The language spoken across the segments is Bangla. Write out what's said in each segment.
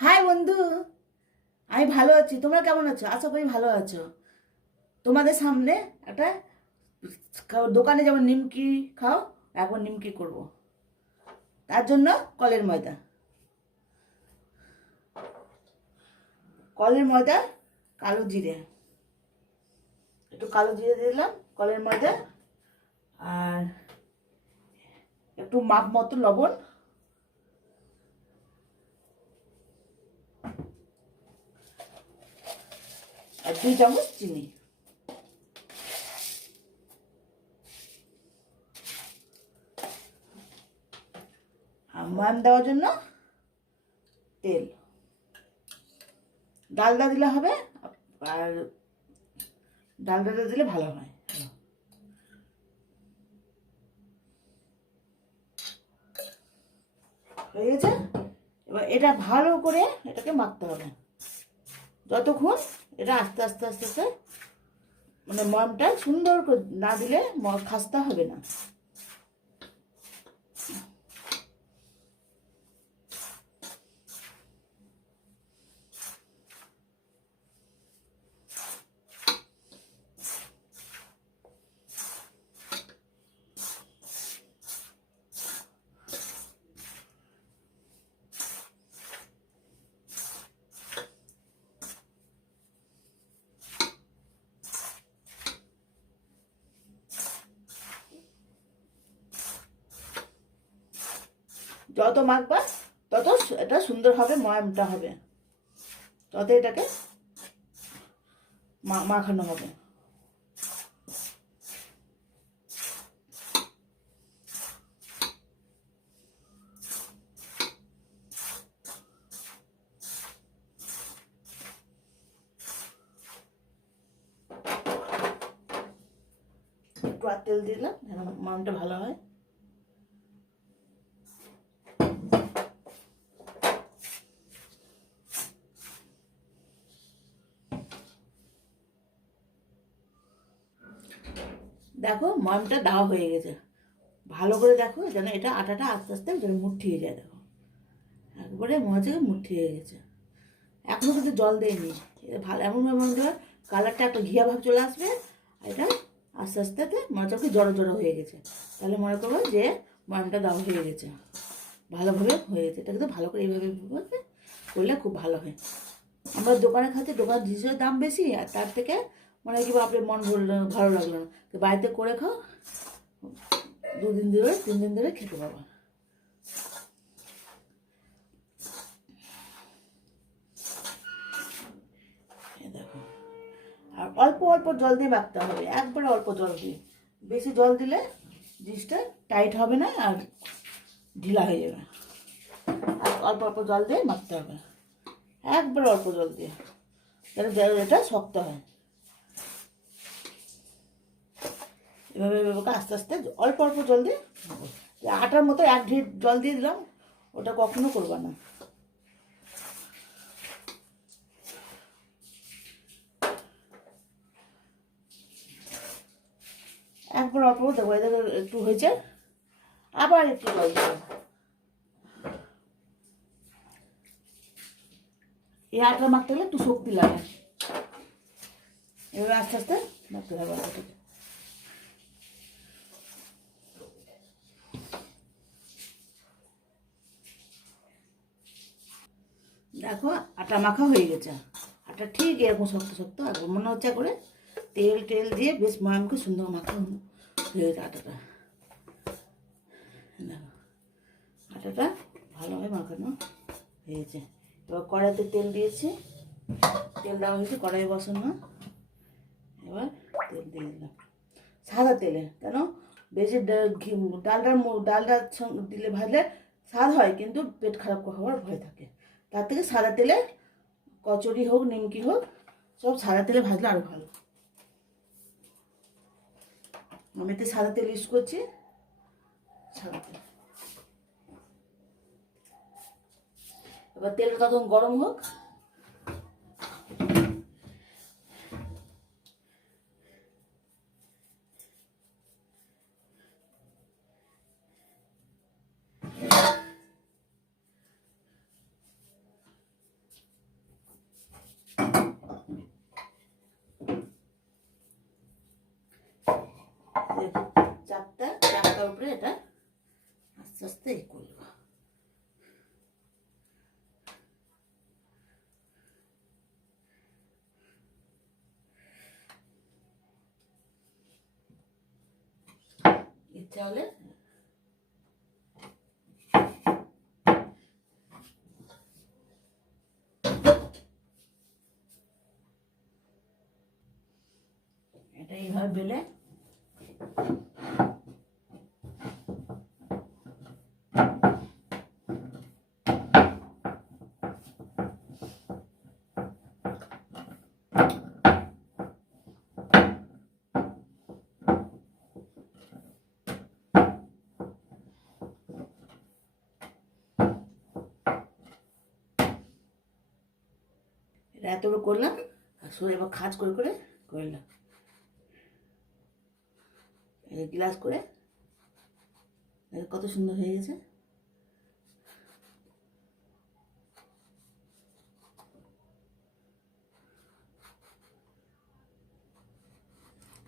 হাই বন্ধু, আমি ভালো আছি। তোমরা কেমন আছো? আশা করি ভালো আছো। তোমাদের সামনে একটা দোকানে যেমন নিমকি খাও, এখন নিমকি করব। তার জন্য কলের ময়দা, কলের ময়দা, কালো জিরে, একটু কালো জিরে দিলাম, কলের ময়দা, আর একটু মাপ মতো লবণ, আর 2 চামচ চিনি, আর ময়াম দেওয়ার জন্য তেল। ডালডা দিলে হবে, আর ডালডাটা দিলে ভালো হয়। হয়ে গেছে। এবার এটা ভালো করে এটাকে মাখতে হবে যতক্ষণ এটা আস্তে আস্তে আস্তে আস্তে, মানে ময়ামটা সুন্দর করে না দিলে খাস্তা হবে না। যত মাখবা তত এটা সুন্দর হবে, ময়ামটা হবে, তত এটাকে মাখানো হবে। একটু আর তেল দিলাম যেন ময়ামটা ভালো হয়। দেখো ময়ামটা দেওয়া হয়ে গেছে, ভালো করে দেখো যেন এটা আটাটা আস্তে আস্তে যেন মুঠিয়ে যায়। দেখো একবারে মনে হচ্ছে মুঠি হয়ে গেছে। এখনো কিন্তু জল দেয়নি। এটা ভালো এমনভাবে মনে হয় কালারটা একটা ঘিয়া ভাব চলে আসবে, আর এটা আস্তে আস্তে মনে হচ্ছে জড়ো জড়ো হয়ে গেছে। তাহলে মনে করবো যে ময়ামটা দেওয়া হয়ে গেছে, ভালোভাবে হয়ে গেছে। এটা কিন্তু ভালো করে এইভাবে করলে খুব ভালো হয়। আমরা দোকানে খাচ্ছি, দোকান জিনিসের দাম বেশি, আর তার থেকে মনে হয় কি আপনার মন ভালো লাগলো না, তো বাড়িতে করে খাও, 2 দিন ধরে 3 দিন ধরে খেতে পাবো। দেখো, আর অল্প অল্প জল দিয়ে মাখতে হবে, একবারে অল্প জল দিয়ে। বেশি জল দিলে জিনিসটা টাইট হবে না আর ঢিলা হয়ে যাবে। আর অল্প অল্প জল দিয়ে মাখতে হবে, একবারে অল্প জল দিয়ে, যাতে এটা শক্ত হয়। এভাবে এভাবে আস্তে আস্তে অল্প অল্প জল দিয়ে, আটার মতো 1 ঢিট জল দিয়ে দিলাম, ওটা কখনো করবা না। একবার অল্প দেখো, এদের একটু হয়েছে, আবার একটু জল দেবো। এই আটা মাখতে গেলে একটু শক্তি লাগে, এভাবে আস্তে আস্তে মাখতে হবে আটাটাকে। দেখো আটা মাখা হয়ে গেছে, আটা ঠিক এরকম শক্ত শক্ত, আর মনে হচ্ছে করে তেল টেল দিয়ে বেশ ময়ামকে সুন্দর মাখা হয়ে গেছে আটাটা। দেখো আটাটা ভালোভাবে মাখানো হয়েছে। এবার কড়াইতে তেল দিয়েছি, তেল দেওয়া হয়েছে, কড়াই বসানো। এবার তেল দিয়ে দিলাম, সাদা তেলে, কেন বেশি ডালটার সঙ্গে দিলে ভাজলে স্বাদ হয়, কিন্তু পেট খারাপ হওয়ার ভয় থাকে। তার থেকে সাদা তেলে কচুরি হোক নিমকি হোক সব সাদা তেলে ভাজলে আরও ভালো। আমি এতে সাদা তেল ইউজ করছি, সাদা তেল। এবার তেলটা তখন গরম হোক, চাপটার উপরে এটা আস্তে আস্তে করবো। ইচ্ছা হলে এটা এইভাবে বেলে এটা এত বড় করলাম, আর সরে এবার খাঁজ করে করে করলাম গ্লাস করে। কত সুন্দর হয়ে গেছে।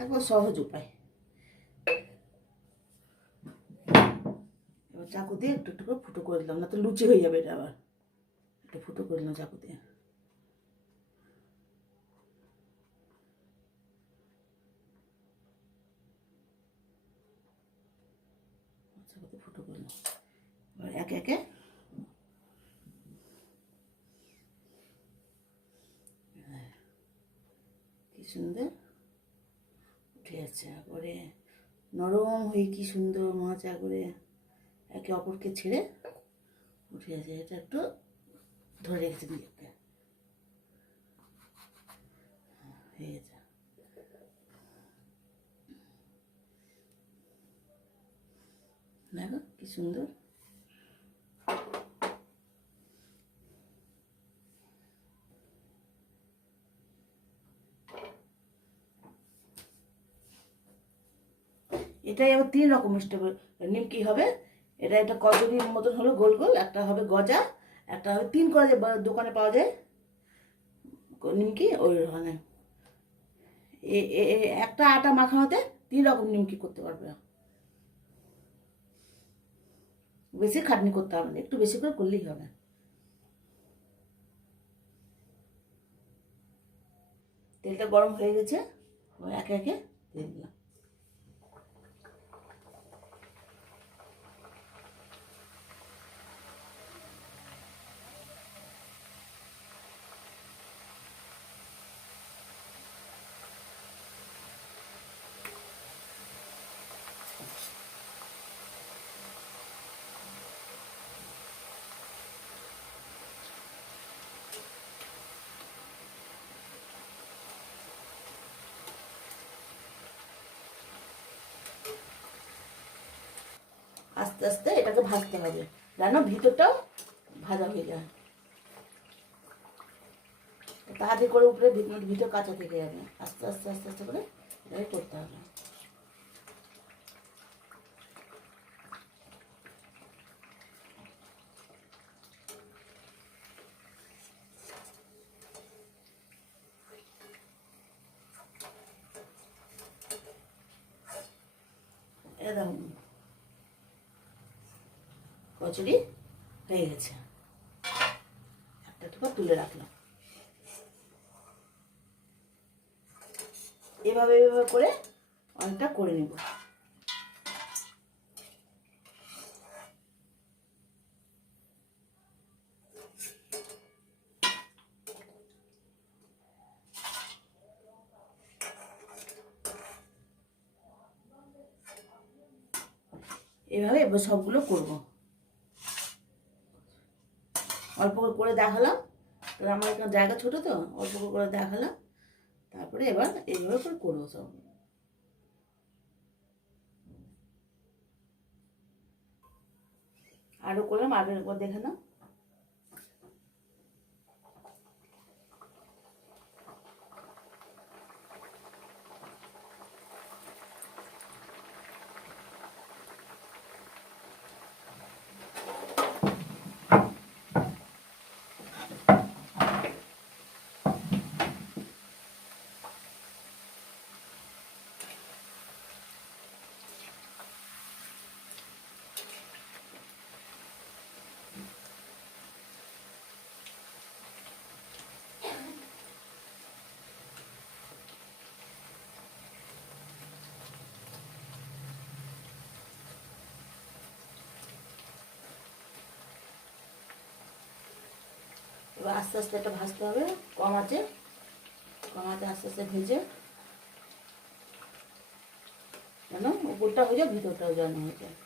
একবার সহজ উপায়। এবার চাকু দিয়ে একটু একটু করে ফুটো করে দিলাম, না তো লুচি হয়ে যাবে। এটা আবার একটু ফুটো করে দিলাম চাকু দিয়ে। চাকুতে ফুটো করলাম। এবার একে একে কি সুন্দর উঠে যাচ্ছে, একবারে নরম হয়ে কি সুন্দর মাচা করে একে অপরকে ছেড়ে উঠে যাচ্ছে। এটা একটু ধরে রেখেছে নিজেকে, হয়ে গেছে। দেখো কি সুন্দর। এটাই আবার 3 রকম মিষ্টি নিমকি হবে। এটা একটা কচুরির মতন হলো গোল গোল, একটা হবে গজা, একটা হবে 3 করে যে দোকানে পাওয়া যায় নিমকি, ওই মানে একটা আটা মাখানোতে 3 রকম নিমকি করতে পারবে। বেশি খাটনি করতে হবে না, একটু বেশি করে করলেই হবে। তেলটা গরম হয়ে গেছে, একে একে দিয়ে দিলাম। আস্তে আস্তে এটাকে ভাজতে হবে যেন ভিতরটাও ভাজা হয়ে যায়। তাড়াতাড়ি করে উপরে ভিতর কাঁচা থেকে যাবে। আস্তে আস্তে আস্তে আস্তে করে এটাকে করতে হবে। এরকম কচুরি হয়ে গেছে, একটা টুকরো তুলে রাখলাম। এভাবে এভাবে করে অনেকটা করে নিব। এভাবে এবার সবগুলো করব। অল্প করে দেখালাম, তো আমার এখানে জায়গা ছোট, তো অল্প করে দেখালাম। তারপরে এবার এইভাবে করে করবো সব। আরও করলাম, আরও একবার দেখে নাও। এবার আস্তে আস্তে এটা ভাজতে হবে কম আঁচে, আস্তে আস্তে ভেজে যেন উপরটা হয়ে যায় ভিতরটাও যেন হয়ে যায়।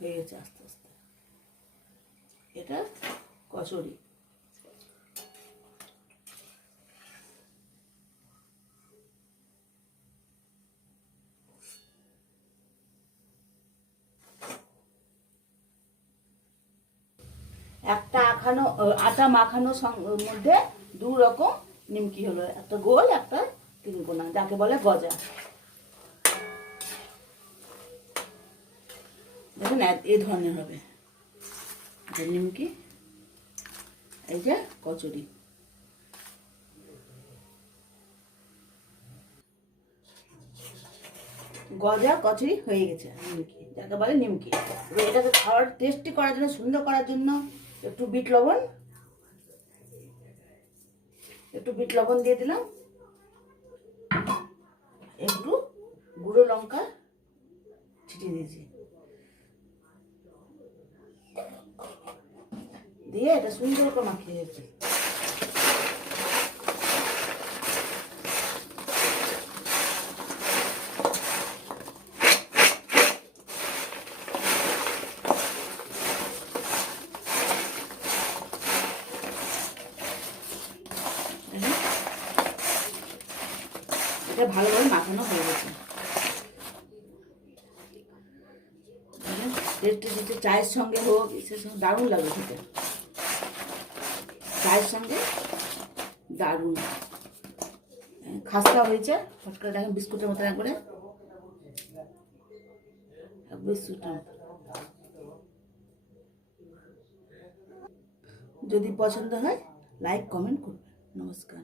হয়ে গেছে আস্তে আস্তে। এটা কচুরি। একটা আটা মাখানো মধ্যে দু রকম নিমকি হলো, একটা গোল একটা তিনকোনা, যাকে বলে গজা। দেখুন এই ধরনের হবে নিমকি, এই যে কচুরি। গজা কচুরি হয়ে গেছে নিমকি, যাকে বলে নিমকি। এবার এটাকে খাওয়ার টেস্টি করার জন্য, সুন্দর করার জন্য একটু বিট লবণ দিয়ে দিলাম, একটু গুঁড়ো লঙ্কা ছিটিয়ে দিয়েছি, দিয়ে এটা সুন্দর করে মাখিয়ে দিচ্ছি। এটা ভালোভাবে মাখানো হয়ে গেছে। টেস্টি দিতে চায়ের সঙ্গে হোক, এসের সঙ্গে দারুণ লাগবে খেতে। চায়ের সঙ্গে দারুণ খাস্তা হয়েছে, ফট করে দেখেন বিস্কুটের মতো করে, বিস্কুটের মতো। যদি পছন্দ হয় লাইক কমেন্ট করবেন। নমস্কার।